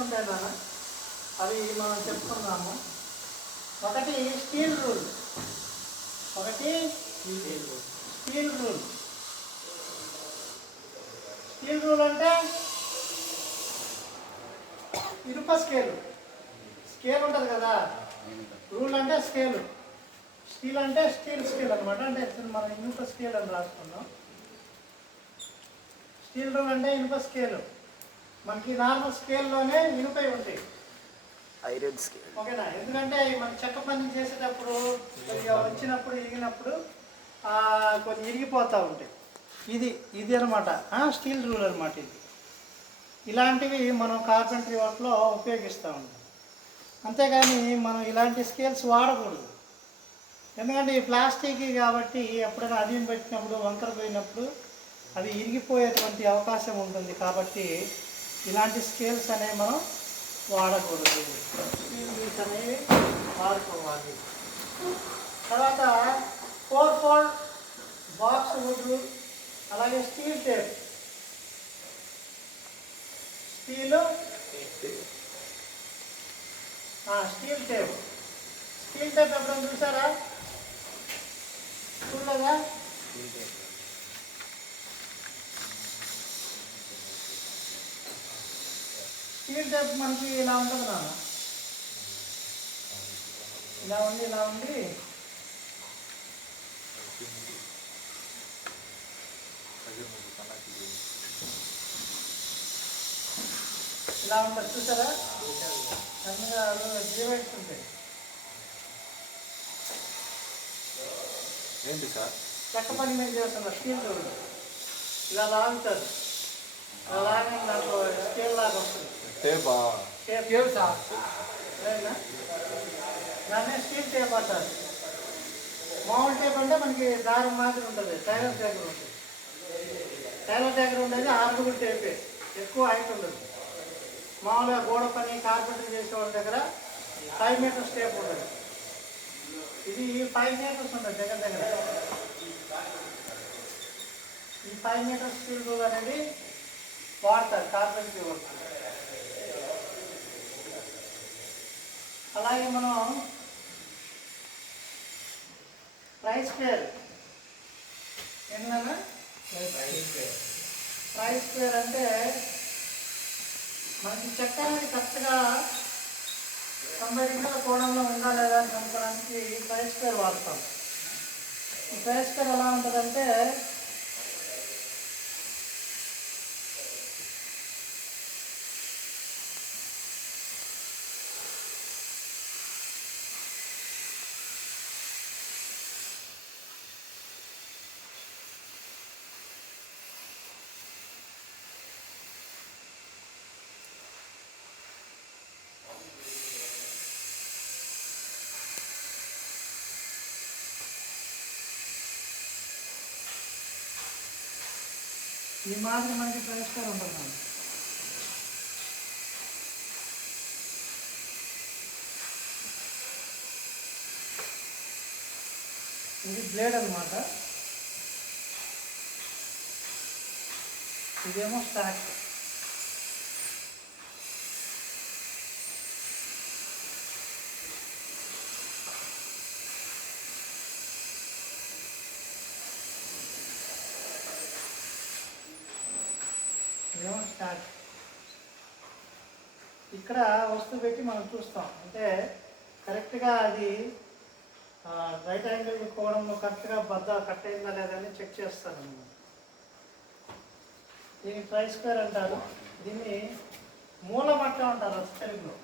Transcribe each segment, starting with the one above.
ఉంటాయి నాన్న, అవి మనం చెప్పుకున్నాము. ఒకటి స్టీల్ రూల్, ఒకటి స్టీల్ రూల్. స్టీల్ రూల్ అంటే ఇనుప స్కేలు. స్కేల్ ఉంటుంది కదా, రూల్ అంటే స్కేలు, స్టీల్ అంటే స్టీల్ స్కేల్ అనమాట. అంటే మనం ఇనుప స్కేల్ అని రాసుకున్నాం. స్టీల్ రూల్ అంటే ఇనుప స్కేలు. మనకి నార్మల్ స్కేల్లోనే ఇనుపై ఉంటాయి, ఐరన్ స్కేల్. ఓకేనా? ఎందుకంటే మన చెక్క పని చేసేటప్పుడు కొద్దిగా వచ్చినప్పుడు ఇరిగినప్పుడు కొంచెం ఇరిగిపోతూ ఉంటాయి. ఇది అనమాట స్టీల్ రూల్ అనమాట. ఇలాంటివి మనం కార్పెంటరీ వర్క్లో ఉపయోగిస్తూ ఉంటాం. అంతేగాని మనం ఇలాంటి స్కేల్స్ వాడకూడదు. ఎందుకంటే ఈ ప్లాస్టిక్ కాబట్టి ఎప్పుడైనా అదిం పెట్టినప్పుడు వంకర పోయినప్పుడు అవి ఇరిగిపోయేటువంటి అవకాశం ఉంటుంది. కాబట్టి ఇలాంటి స్కేల్స్ అనేవి మనం వాడకూడదు. స్టీల్ రూల్స్ అనేవి వాడుకోవాలి. తర్వాత 4-fold బాక్స్ వుడ్ రూల్, అలాగే స్టీల్ టేప్. స్టీల్ టేప్ ఎప్పుడైనా చూసారా? చూడలేదా? స్టీల్ టేప్ మనకి ఇలా ఉంటుంది నాన్న, ఇలా ఉండి ఇలా ఉంటుంది. చూసారా? అన్నగా జీవైస్తుంటాయి. ఏంటి సార్? చెక్క పని మీద చేస్తున్నా స్టీల్ టేప్ ఇలా లాగుతారు. ఇలా లాగా నాకు స్కేల్ లాగా వస్తుంది. దాన్ని స్టీల్ టేప్ అంటారు. మామూలు టేప్ అంటే మనకి దారం మాదిరి ఉంటుంది, టైలర్ దగ్గర ఉంటుంది. టైలర్ దగ్గర ఉండేది 6 అడుగుల టేపే, ఎక్కువ హైట్ ఉండదు. మామూలుగా గోడ పని కార్పెంటరీ చేసే వాళ్ళ దగ్గర 5 మీటర్స్ టేప్ ఉంటుంది. ఇది 5 మీటర్స్ ఉంటుంది దగ్గర. ఈ 5 మీటర్స్ స్టీల్ రూల్ అనేది వాడతారు కార్పెంటరీ వర్క్. అలాగే మనం ప్రైస్ స్క్వేర్ ఏంటన్నా? ప్రైస్ స్క్వేర్ అంటే మనకి చెక్క అనేది కరెక్ట్గా 90 డిగ్రీల కోణంలో ఉందా లేదా అని కనుక్కోవడానికి ప్రైస్ స్క్వేర్ వాడతాం. ఈ ప్రైస్ స్క్వేర్ ఎలా ఉంటుందంటే ఈ మాదిరి మనకి పరిష్కారం ఉంటుంది. ఇది బ్లేడ్ అనమాట, ఇదేమో స్టాక్. ఇక్కడ వస్తువు పెట్టి మనం చూస్తాం, అంటే కరెక్ట్గా అది రైట్ యాంగిల్ కోవడంలో కరెక్ట్గా కట్ అయిందా లేదని చెక్ చేస్తాను. దీన్ని ట్రై స్క్వేర్ అంటారు. దీన్ని మూలమట్టం అంటారు తెలుగులో.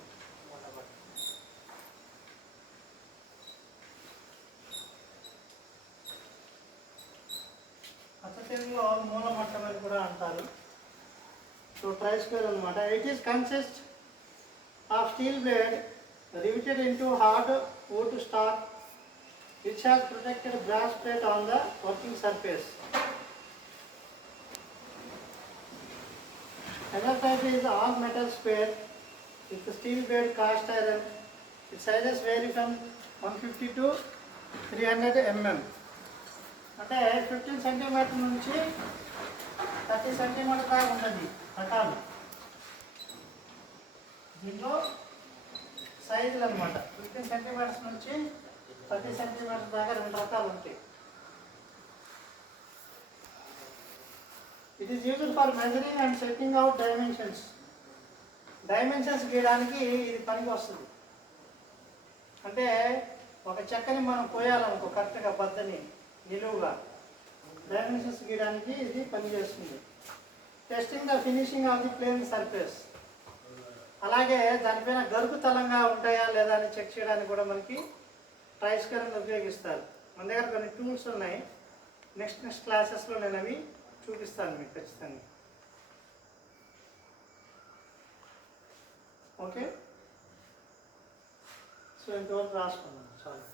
తెలుగులో మూలమట్టం అని కూడా అంటారు. సో ట్రై స్క్వేర్ అనమాట. It is consist of steel blade riveted into hard wood stock which has protected brass plate on the working surface. Another type is all metal spare with the steel blade cast iron. Its sizes vary from 150 to 300 mm. అంటే 15 centimetre నుంచి 30 centimetre దాకా ఉంటుంది రకాలు. దీంట్లో సైజులు అనమాట 15 centimetres నుంచి 30 centimetres దాకా 2 రకాలు ఉంటాయి. It is used for measuring and setting out dimensions. Dimensions గీయడానికి ఇది పనికి వస్తుంది. అంటే ఒక చెక్కని మనం కోయాలనుకో కరెక్ట్గా బద్దని నిలువుగా డైమెన్షన్స్ గీయడానికి ఇది పనిచేస్తుంది. Testing the finishing of the plane surface. అలాగే దానిపైన గరుకు తలంగా ఉంటాయా లేదా అని చెక్ చేయడానికి కూడా మనకి ట్రై స్కేల్ని ఉపయోగిస్తారు. మన దగ్గర కొన్ని టూల్స్ ఉన్నాయి. నెక్స్ట్ క్లాసెస్లో నేను అవి చూపిస్తాను మీకు ఖచ్చితంగా. ఓకే, సో ఇంతవరకు రాసుకున్నాను చాలు.